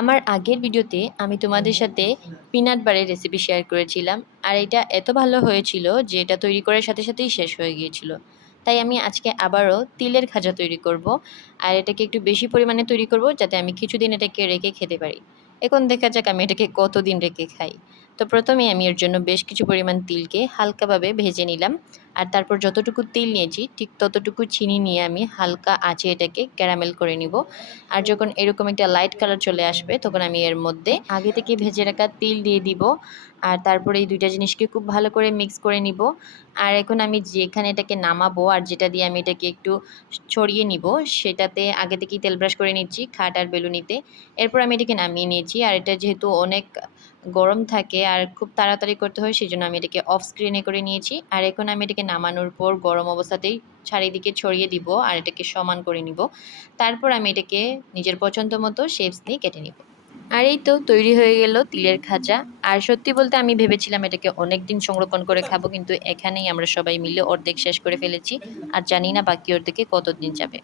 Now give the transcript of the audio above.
আমার আগের ভিডিওতে আমি তোমাদের সাথে পিনাট বারের রেসিপি শেয়ার করেছিলাম। আর এটা এত ভালো হয়েছিল যে এটা তৈরি করার সাথে সাথেই শেষ হয়ে গিয়েছিল। তাই আমি আজকে আবারও তিলের খাজা তৈরি করব। আর এটাকে একটু বেশি পরিমাণে তৈরি করব যাতে আমি কিছুদিন এটাকে রেখে খেতে পারি। এখন দেখা যাক আমি এটাকে কতদিন রেখে খাই। তো প্রথমেই আমি এর জন্য বেশ কিছু পরিমাণ তিলকে হালকাভাবে ভেজে নিলাম। আর তারপর যতটুকু তিল নিয়েছি ঠিক ততটুকু চিনি নিয়ে আমি হালকা আঁচে এটাকে ক্যারামেল করে নিব। আর যখন এরকম একটা লাইট কালার চলে আসবে তখন আমি এর মধ্যে আগে থেকে ভেজে রাখা তিল দিয়ে দিব। আর তারপরে এই দুইটা জিনিসকে খুব ভালো করে মিক্স করে নিব। আর এখন আমি যেখানে এটাকে নামাবো আর যেটা দিয়ে আমি এটাকে একটু ছড়িয়ে নিব সেটাতে আগে থেকেই তেল ব্রাশ করে নিচ্ছি খাট আর বেলুনিতে। এরপর আমি এটাকে নামিয়ে নিয়েছি। আর এটা যেহেতু অনেক গরম থাকে আর খুব তাড়াতাড়ি করতে হয় সেই জন্য আমি এটাকে অফ স্ক্রিনে করে নিয়েছি। আর এখন আমি এটাকে নামানোর পর গরম অবস্থাতেই চারিদিকে ছড়িয়ে দিব আর এটাকে সমান করে নিব। তারপর আমি এটাকে নিজের পছন্দ মতো শেপস দিয়ে কেটে নিব। আর এই তো তৈরি হয়ে গেল তিলের খাজা। আর সত্যি বলতে আমি ভেবেছিলাম এটাকে অনেক দিন সংরক্ষণ করে খাবো, কিন্তু এখানেই আমরা সবাই মিলে অর্ধেক শেষ করে ফেলেছি। আর জানি না বাকি অর্ধেকে কতদিন যাবে।